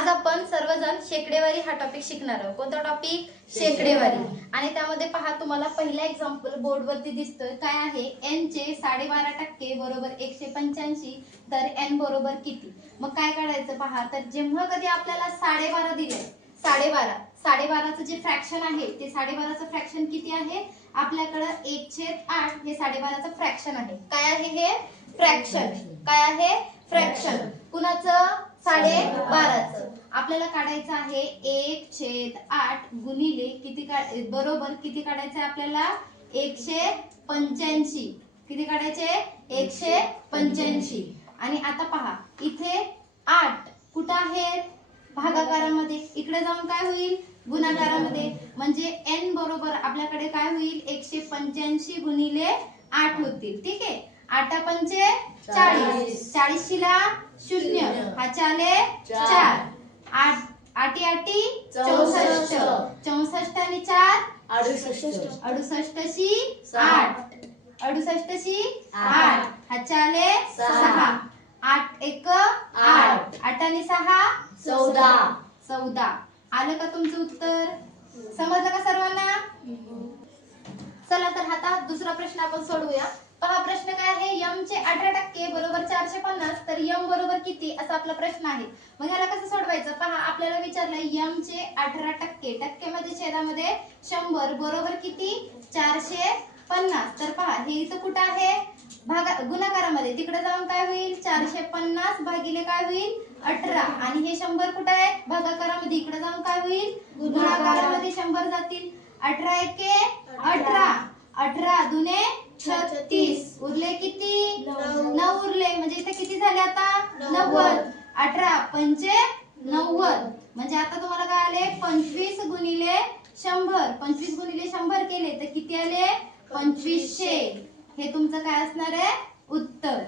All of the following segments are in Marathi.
आज आपण सर्वजण शेकडेवारी हा टॉपिक शिकणार आहोत. कोणता टॉपिक? शेकडेवारी. आणि त्यामध्ये पहा, तुम्हाला पहिला एक्झाम्पल बोर्ड वरती दिसतोय. काय आहे? n चे 12.5% बरोबर 185, तर n बरोबर किती? मग काय करायचं पहा. तर जेव्हा कधी आपल्याला 12.5 दिले, 12.5चं जे फ्रॅक्शन आहे ते 12.5चं फ्रॅक्शन किती आहे? आपल्याकडे 1/8 हे 12.5चं फ्रॅक्शन आहे. काय आहे हे? फ्रॅक्शन. काय आहे? फ्रॅक्शन. कुणाचं? 12.5चं. आपल्याला काढायचं आहे 1/8 गुणिले किती बरोबर किती काढायचं आपल्याला? 185. किती काढायचे? 185. आणि आता पहा, इथे 8 कुठं आहेत? भागाकारामध्ये. इकडे जाऊन काय होईल? गुणाकारामध्ये. म्हणजे n बरोबर आपल्याकडे काय होईल? 185 गुणिले 8 होतील. ठीक आहे. 8 पंचे 40. 40 ला 0. हा चाले 4. 8 8 64. 64 आणि 4 68. 68 8. 68 8. हा चाले 6. 8 1 8. 8 आणि 6 14. आलं का तुमचं उत्तर? समजलं का सर्वांना? चला तर आता दुसरा प्रश्न आपण सोडवूया. पहा, प्रश्न काय आहे? m चे 18% बरोबर 450, तर m बरोबर किती असा आपला प्रश्न आहे. मग ह्याला कसं सोडवायचं? पहा, आपल्याला विचारलंय m चे 18%, टक्के मध्ये छेदामध्ये 100 बरोबर किती? 450. तर पहा, हे इथं कुठं आहे? गुणाकारामध्ये. तिकडे जाऊन काय होईल? 450 भागिले काय होईल? 18. आणि हे 100 कुठं आहे? भागाकारामध्ये. इकडे जाऊन काय होईल? गुणाकारामध्ये 100 जातील. 18 एके 18. 18 दुने 36. उरले किती? 9 उरले. म्हणजे इथे किती झाले आता? 90. 18 पंचे 90. म्हणजे आता तुम्हाला काय आले? 25 गुणिले 100. 25 गुणिले 100 केले तर किती आले? 2500. हे तुमचं काय असणार आहे? उत्तर.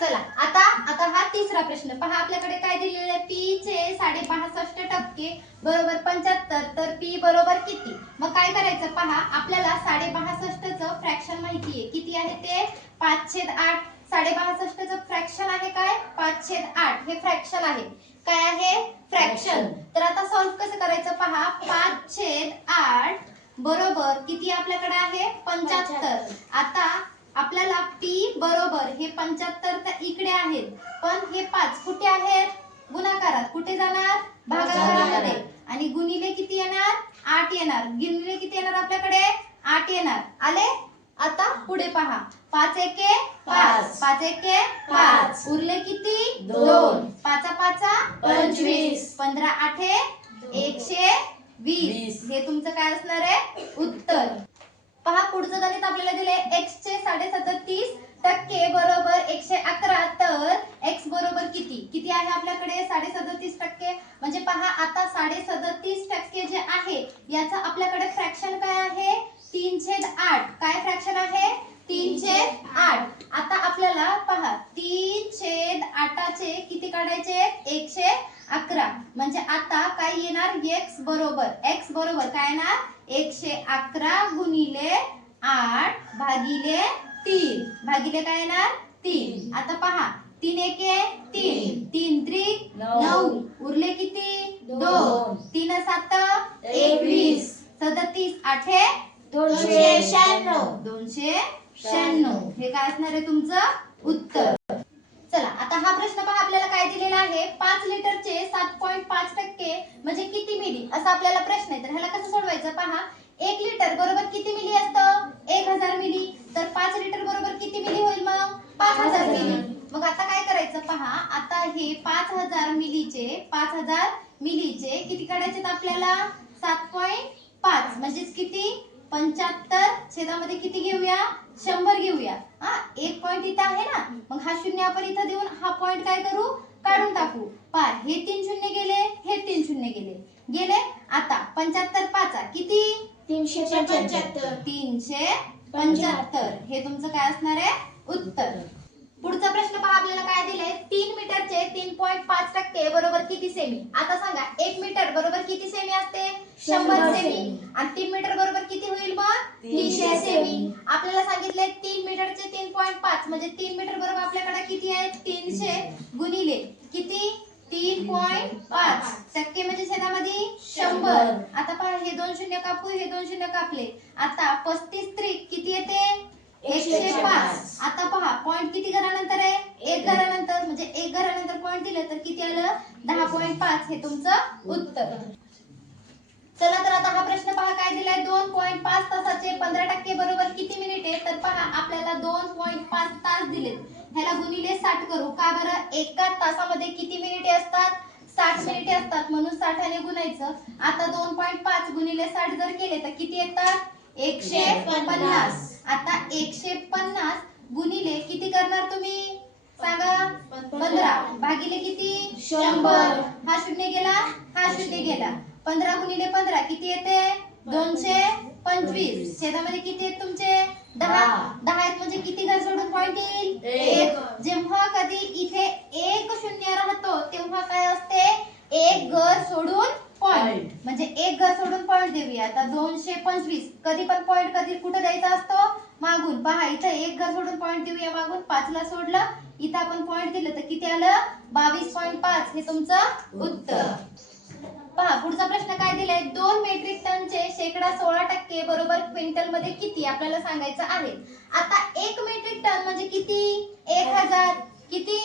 चला आता हा तिसरा प्रश्न पहा. आपल्याकडे काय दिलेलं आहे? p चे 65% बरोबर 75, तर p बरोबर किती? मग काय करायचं पहा, आपल्याला 65चं फ्रॅक्शन माहिती आहे. किती आहे ते? 5/8. 65चं फ्रॅक्शन आहे काय? 5/8. हे फ्रॅक्शन आहे. काय आहे? फ्रॅक्शन. तर आता सॉल्व्ह कसं करायचं पहा. 5/8 बरोबर किती आपल्याकडे आहे? 75. आता आपल्याला p बरोबर हे 75 तर इकडे आहेत, पण हे 5 कुठे आहेत? गुणाकारात. कुठे जाणार? भागाकारामध्ये. आणि गुणिले किती येणार? 8 येणार. गुणिले किती येणार आपल्याकडे? 8 येणार. आले? आता पुढे पहा. 5 एके 5. 5 एके 5. उरले किती? 2. 5 5 25. 15 8 120. हे तुमचं काय असणार आहे? उत्तर. पहा, पुढचं गणित आपल्याला दिले. x चे 37% बरोबर 111, तर x बरोबर किती? किती आहे आपल्याकडे? 37%. म्हणजे पहा, आता 37% जे आहे याचा आपल्याकडे फ्रॅक्शन काय आहे? 3/8. काय फ्रॅक्शन आहे? 3/8. आता आपल्याला पहा, 3/8 चे किती काढायचे? 111. म्हणजे आता काय येणार? x बरोबर काय येणार? 111 गुणिले 8 भागिले 3. भागिले काय येणार? 3. आता पहा, 3 एके 3. 3 त्रिक 9. उरले किती? 2. 3 7 21. 37 8 296. 296. हे काय असणार आहे तुमचं उत्तर. चला आता हा प्रश्न पहा, आपल्याला काय दिलेला आहे? 5 लिटरचे 7.5% म्हणजे किती मिली असा आपल्याला प्रश्न आहे. तर ह्याला कसं सोडवायचं पहा. 1 लिटर बरोबर किती मिली असतं? 1000 मिली. तर 5 लिटर बरोबर किती मिली होईल मग? 5000 मिली. मग आता काय करायचं पहा. आता हे 5000 मिलीचे किती काढायचे आपल्याला? 7.5 म्हणजे किती? 75 छेदामध्ये किती घेऊया? 100 घेऊया. हा, एक पॉइंट इथं आहे ना, मग हा शून्य आपण इथं देऊन हा पॉइंट काय करू? काढून टाकू. पहा, हे 3 शून्य गेले, हे 3 शून्य गेले. आता 75 5 किती? 375. 375. हे तुमचं काय असणार आहे? उत्तर. पुढचा प्रश्न पहा, आपल्याला काय दिलंय? 3 मीटरचे 3.5% बरोबर किती सेमी? आता सांगा, 1 मीटर बरोबर किती सेमी असते? 100 सेमी. आणि 3 मीटर बरोबर किती होईल मग? 300 सेमी. आपल्याला सांगितलंय 3 मीटरचे 3.5 म्हणजे 3 मीटर बरोबर आपल्याकडे किती आहे? 300 गुणिले किती? 3.5 टक्के म्हणजे छेदामध्ये 100. आता पहा हे 2 शून्य कापू, हे 2 शून्य कापले. आता 35 त्रिक किती येते 105. आता पहा पॉइंट किती घरानंतर आहे 1 घरानंतर, म्हणजे 1 घरानंतर पॉइंट दिलं तर किती आलं 10.5. हे तुमचं उत्तर. चला तर आता हा प्रश्न पहा काय दिलाय 2.5 तासाचे 15% बरोबर किती मिनिटे. तर पहा आपल्याला 2.5 तास दिलेत, ह्याला गुणिले 60 करू. का बरं, एका तासामध्ये किती मिनिटे असतात 60 मिनिटे असतात, म्हणून 60 ने गुणायचं. आता 2.5 गुणिले 60 जर केले तर किती येतात 150. आता 150 गुणिले किती करणार तुम्ही सांगा 15 भागिले किती 100. हा शून्य गेला, हा शून्य गेला. 15 गुणिले 15 किती येते 225. छेदामध्ये किती आहेत तुमचे 10 आहेत, म्हणजे किती घर सोडून पॉइंट येईल 1. जेव्हा कधी इथे 1 शून्य राहतो तेव्हा काय असते 1 घर सोडून पॉइंट, म्हणजे 1 घर सोडून पॉइंट देऊया. आता 225 कधी पण पॉइंट कधी कुठे द्यायचा असतो मागून. पहा इथे 1 घर सोडून पॉइंट देऊया मागून. 5 ला सोडलं, इथं आपण पॉइंट दिलं तर किती आलं 22.5. हे तुमचं उत्तर. पहा पुढचा प्रश्न काय दिलाय 2 मेट्रिक टनचे शेकडा 16% बरोबर क्विंटल मध्ये किती आपल्याला सांगायचं आहे. आता 1 मेट्रिक टन म्हणजे किती 1000. किती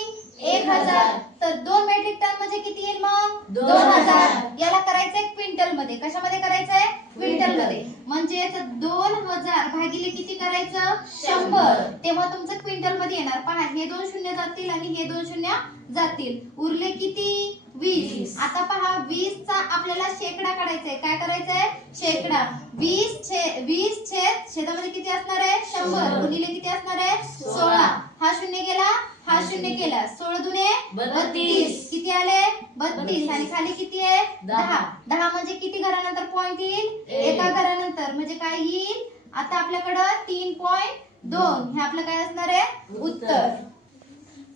1000. तर 2 मेट्रिक टन म्हणजे किती येईल मग 2000. याला करायचंय क्विंटल मध्ये. कशामध्ये करायचंय क्विंटल मध्ये. म्हणजे 2000 भागिले किती करायचं 100, तेव्हा तुमचं क्विंटल मध्ये येणार. पहा हे 2 शून्य जातील आणि हे 2 शून्य जातील, उरले किती 20. आता पहा 20 चा आपल्याला शेकडा काढायचा आहे. काय करायचंय शेकडा. 20 छेदामध्ये किती असणार आहे 100 गुणिले किती असणार आहे 16. हा शून्य गेला, हा शून्य केला. 16 दुने 32. किती आले 32 आणि खाली किती आहे 10 म्हणजे किती घरानंतर पॉइंट येईल एका घरानंतर, म्हणजे काय येईल आता आपल्याकडं 3.2. हे आपलं काय असणार आहे उत्तर.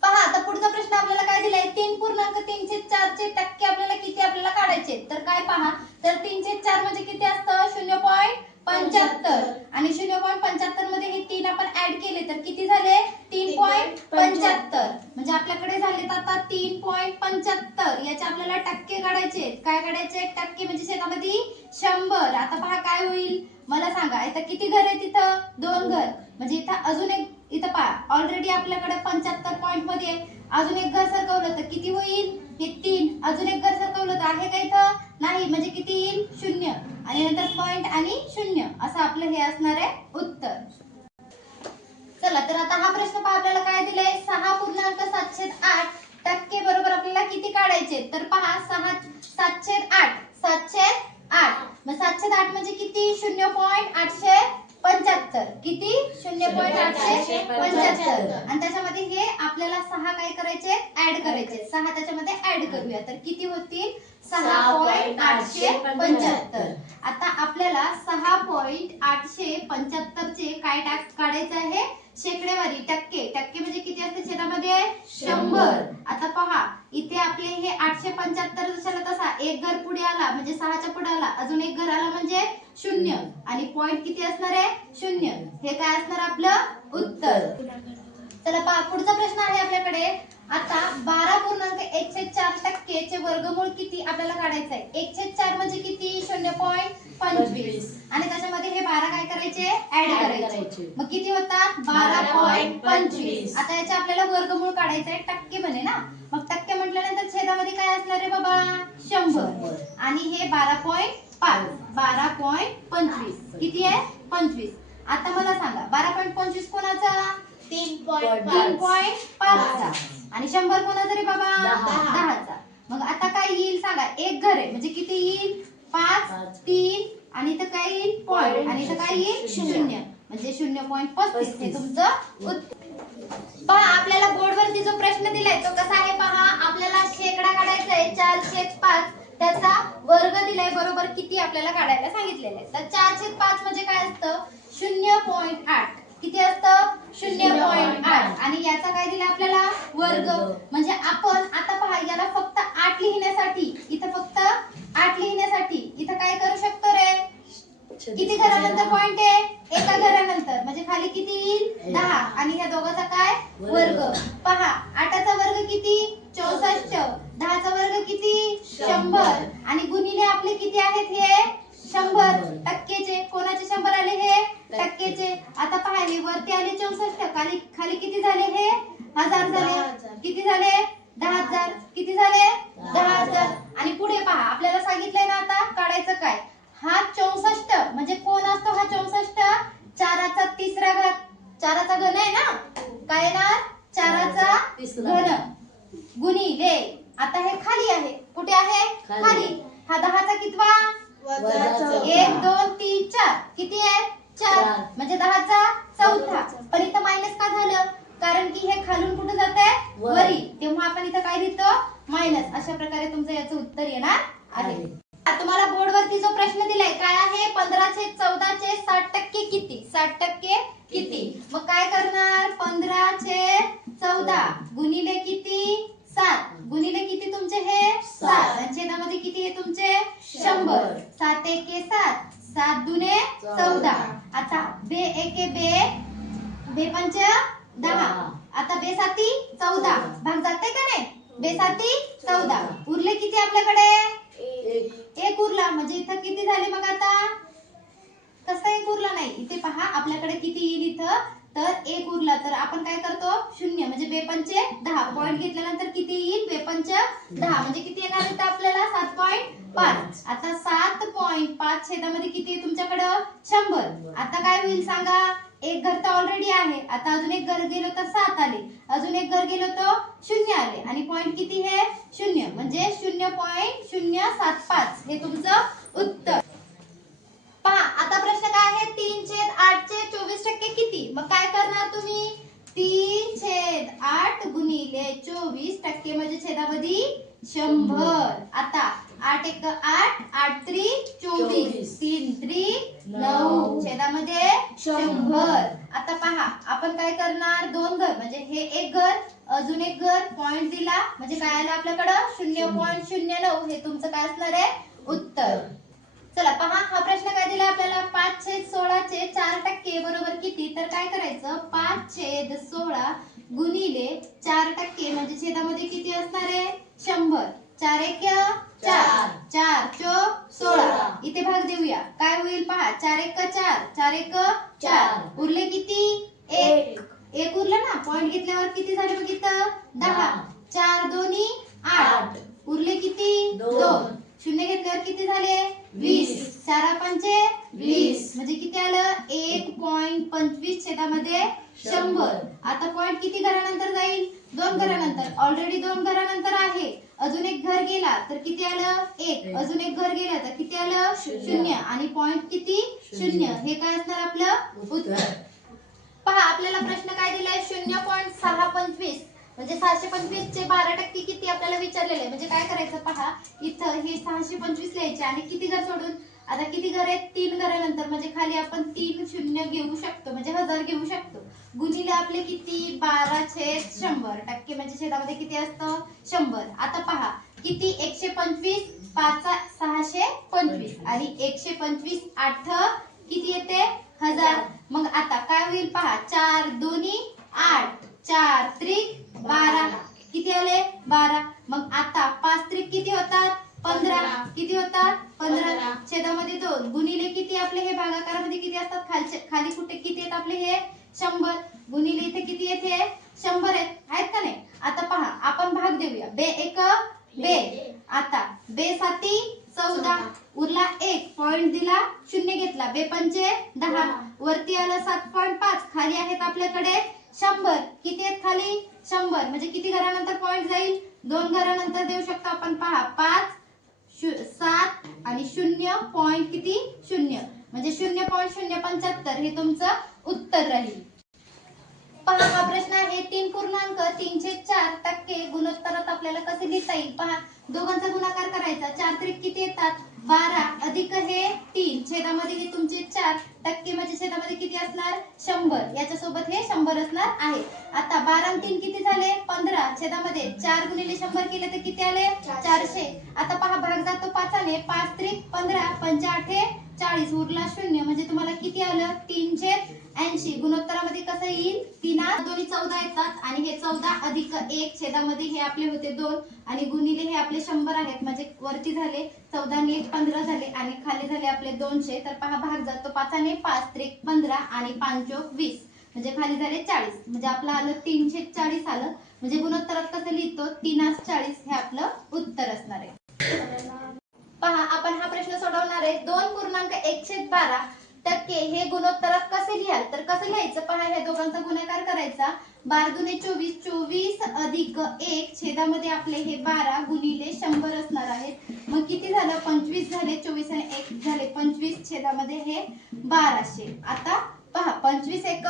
पहा आता पुढचा प्रश्न आपल्याला काय दिलाय 3.3 चे टक्के आपल्याला किती आपल्याला काढायचे. तर काय पहा, तर 3/4 म्हणजे किती असतं 0.75 आणि 0.75 मध्ये हे 3 आपण ऍड केले तर किती झाले 3.75. म्हणजे आपल्याकडे झाले आता 3.75. याचे आपल्याला टक्के काढायचे. काय काढायचे टक्के, म्हणजे शेतामध्ये 100. आता पहा काय होईल मला सांगा. इथं किती घर आहे तिथं 2 घर, म्हणजे इथं अजून एक, इथं पहा ऑलरेडी आपल्याकडे 75 पॉइंट मध्ये अजून एक घर सरकवलं तर किती होईल हे 3. अजून एक घर सरकवलं तर आहे का इथं नाही, म्हणजे किती येईल 0 आणि नंतर पॉइंट आणि 0 असं आपलं हे असणार आहे उत्तर. चला तर आता हा प्रश्न पहा आपल्याला काय दिलाय 6.708 टक्के बरोबर आपल्याला किती काढायचे. तर पहा 708 मग 708 म्हणजे किती 0.875. किती 0.875 आणि त्याच्यामध्ये हे आपल्याला 6 काय करायचे ऍड करायचे. 6 त्याच्यामध्ये ऍड करूया तर किती होतील 6.875. आता आपल्याला 6.875 चे काय काढायचं आहे शेकडेवारी. टक्के म्हणजे किती असते छेदामध्ये 100. आता पहा इथे आपले हे 875 जशाला तसा एक घर पुढे आला म्हणजे 6च्या पुढे आला, अजून एक घर आला म्हणजे 0 आणि पॉइंट किती असणार आहे 0. हे काय असणार आपलं उत्तर. चला पहा पुढचा प्रश्न आहे आपल्याकडे. आता 12.104 टक्केचे वर्गमूळ किती आपल्याला काढायचं आहे. 1/4 म्हणजे किती 0.25 आणि त्याच्यामध्ये हे 12 काय करायचे ऍड करायचे. मग किती होतात 12.25. आता याचे आपल्याला वर्गमूळ काढायचं आहे. टक्के म्हणे ना, मग टक्के म्हटल्यानंतर छेदामध्ये काय असणार आहे बाबा 100 आणि हे 12.25 किती आहे 25. आता मला सांगा 12.25 कोणाचा 3.5 आणि 100 कोणाचा रे बाबा 10चा. मग आता काय येईल सांगा. एक घर आहे म्हणजे किती येईल 5 3 आणि इथं काय येईल पॉइंट आणि इथं काय येईल 0 म्हणजे 0.35. हे तुमचं उत्तर. पहा आपल्याला बोर्डवरती जो प्रश्न दिलाय तो कसा आहे पहा. आपल्याला शेकडा काढायचा आहे 4/5 त्याचा वर्ग दिलाय बरोबर किती आपल्याला काढायला सांगितलेलं आहे. तर 4/5 म्हणजे काय असतं 0.8. किती असतं 0.8 आणि याचा काय दिला आपल्याला वर्ग. म्हणजे आपण आता पहा याला फक्त 8 लिहिण्यासाठी इथं फक्त 8 लिहिण्यासाठी इथं काय करू शकतो रे. किती घरानंतर पॉइंट आहे एका घरानंतर, म्हणजे खाली किती येईल 10 आणि ह्या दोघांचा काय वर्ग. पहा 8चा वर्ग किती 64, 10 10चा वर्ग किती 100 आणि गुणिले आपले किती आहेत हे 100 टक्केचे. कोणाचे 100 आले हे टक्केचे. आता पहा हे वरती आले 64 खाली खाली किती झाले हे 1000 झाले. किती झाले 10,000. किती झाले 10,000 आणि पुढे पहा आपल्याला सांगितलंय ना आता काढायचं काय. हा 64 म्हणजे कोण असतो हा 64 4चा तिसरा घात. 4चा घन आहे ना काय येणार 4चा घन गुणिले आता हे खाली आहे. कुठे आहे खाली. हा 10चा कितवा 1 2 3 4 किती आहे 4 म्हणजे 10चा चौथा. पण इथं मायनस का झालं कारण की हे खालून कुठे जात आहे वरी तेव्हा आपण इथं काय लिहितो मायनस. अशा प्रकारे तुमचं याचं उत्तर येणार आहे. तुम्हाला बोर्ड वरती जो प्रश्न दिलाय काय आहे 15/14 60% किती 60% किती. मग काय करणार 15/14 गुणिले किती 7 गुणिले किती तुमचे हे 7 आणि छेदामध्ये किती आहे तुमचे 100. 7 एके 7 7 दुने 14. आता बे एके बे पंच 10. आता बे साती 14 भाग जाते का नाही बे साती 14 उरले किती आपल्याकडे एक उरला. म्हणजे इथं किती झाले मग आता कसं एक उरला नाही. इथे पहा आपल्याकडे किती येईल इथं तर एक उरला तर आपण काय करतो 0 म्हणजे बे पंचे 10 पॉइंट घेतल्यानंतर किती येईल बे पंच 10 म्हणजे किती येणार इथं आपल्याला 7.5. आता 7.5 छेदामध्ये किती आहे तुमच्याकडं 100. आता काय होईल सांगा एक घर तर ऑलरेडी आहे. आता अजून एक घर गेलो तर 7 आले. अजून एक घर गेलो तर 0 आले आणि पॉइंट किती हे 0 म्हणजे 0.075 हे तुमचं उत्तर. पहा आता प्रश्न काय आहे 3/8 किती. मग काय करणार तुम्ही 3/8 गुणिले 24 म्हणजे छेदामध्ये 100. आता 8 1 8 8 3 24 3 3 9 छेदामध्ये 100. आता पहा आपण काय करणार दोन घर म्हणजे हे एक घर अजून एक घर पॉइंट दिला म्हणजे काय आलं आपल्याकडं 0.09 हे तुमचं काय असणार आहे उत्तर. चला पहा हा प्रश्न काय दिला आपल्याला 5/16 4% बरोबर किती. तर काय करायचं 5/16 गुणिले 4% म्हणजे छेदामध्ये किती असणार आहे 100. 4 1 4 4 चोक 16 इथे भाग देऊया काय होईल पहा 4 1 4 4 1 4 उरले किती एक उरलं ना पॉइंट घेतल्यावर किती झाले बघ इथं 10 4 2 8 उरले किती 2 शून्य घेतल्यावर किती झाले 20 4 5 20 म्हणजे किती आलं 1.25 छेदामध्ये 100. आता पॉइंट किती घरानंतर जाईल 2 घरानंतर ऑलरेडी 2 घरानंतर आहे. अजून एक घर गेला तर किती आलं 1 अजून एक घर गेला तर किती आलं 0 आणि पॉइंट किती 0 हे काय असणार आपलं उत्तर. पहा आपल्याला प्रश्न काय दिलाय 0.625 म्हणजे 625 चे 12% किती आपल्याला विचारलेले आहे. म्हणजे काय करायचं पहा इथं हे 625 लिहायचे आणि किती घर सोडून आता किती घर आहेत 3 घरानंतर म्हणजे खाली आपण 3 शून्य घेऊ शकतो म्हणजे 1000 घेऊ शकतो. गुणिले आपले किती 12/100 म्हणजे छेदामध्ये किती असतं 100. आता पहा किती 125 5 625 आणि 125 8 किती येते 1000. मग आता काय होईल पहा 4 2 8 4 3 12 किती आले 12. मग आता 5 3 किती होतात 15 किती होतात 15 छेदामध्ये 2 गुणिले किती आपले हे भागाकारामध्ये किती असतात खाली कुठे किती आहेत आपले हे 100 गुणिले इथे किती येते 100 आहेत का नाही. आता पहा आपण भाग देऊया बे 1 बे आता बे 7 14 उरला 1 पॉइंट दिला 0 घेतला बे 5 10 वरती आलं 7.5 खाली आहेत आपल्याकडे 100 किती आहेत खाली 100 म्हणजे किती घरानंतर पॉइंट जाईल 2 घरानंतर देऊ शकतो आपण पहा 5 7 आणि 0 पॉइंट किती 0 म्हणजे 0.075 हे तुमचं उत्तर राहील. पहा हा प्रश्न आहे 3.3/4 गुणोत्तरात आपल्याला कसे लिहिता येईल. पहा दोघांचा गुणाकार करायचा 4 त्रिक किती येतात 12 अधिक हे 3 छेदामध्ये हे तुमचे 4% म्हणजे छेदामध्ये किती असणार 100 याच्या सोबत हे 100 असणार आहे. आता 12 आणि 3 किती झाले 15 छेदामध्ये 4 गुणिले 100 केले तर किती आले 400. आता पहा भाग जातो 5 ने 5 त्रिक 15 5 8 40 उरला 0 म्हणजे तुम्हाला किती आलं 3/4 80. गुणोत्तरामध्ये कसं येईल? 3 दोन्ही 14 येतात आणि हे 14 अधिक 1 छेदामध्ये हे आपले होते 2 आणि गुणिले हे आपले 100 आहेत. म्हणजे वरती झाले 14 आणि 1 15 झाले आणि खाली झाले आपले 200. तर पहा भाग जातो 5 आणि 5 त्रिक 15 आणि 5 20 म्हणजे खाली झाले 40. म्हणजे आपलं आलं 340 आलं. म्हणजे गुणोत्तरात कसं लिहितो? 340 हे आपलं उत्तर असणार आहे. पहा आपण हा प्रश्न सोडवणार आहे. 2.1/12 हे गुणोत्तरात कसे लिहाल? तर कसं लिहायचं? पहा हे दोघांचा गुणाकार करायचा. 12 दुने 24 24 अधिक 1 छेदामध्ये आपले हे 12 गुणिले 100 असणार आहेत. मग किती झालं? 25 झाले. 24 आणि 1 झाले 25 छेदामध्ये हे 1200. आता पहा 25 एक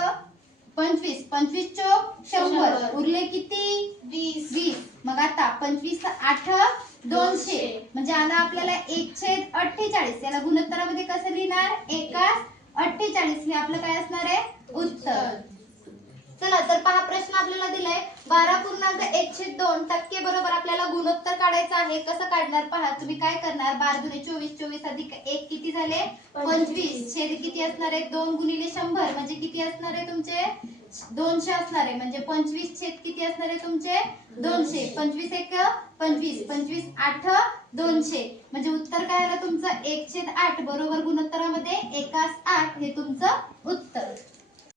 25 25 चोक 100 उरले किती? 20. मग आता 25 8 200 म्हणजे आला आपल्याला 1/48. याला गुणोत्तरामध्ये कसं लिहिणार? 1/48 हे आपलं काय असणार आहे? उत्तर. चला तर पहा प्रश्न आपल्याला दिलाय 12.1/2 बरोबर आपल्याला गुणोत्तर काढायचं आहे. कसं काढणार? पहा तुम्ही काय करणार? 12 दुने 24 24 अधिक 1 किती झाले? 25. छेद किती असणार आहे? 2 गुणिले 100 म्हणजे किती असणार आहे तुमचे? 200 असणार आहे. म्हणजे 25 छेद किती असणार आहे तुमचे? 200. 25 एक 25 25 8 200 म्हणजे उत्तर काय आलं तुमचं? 1/8 बरोबर गुणोत्तरामध्ये 1/8 हे तुमचं उत्तर.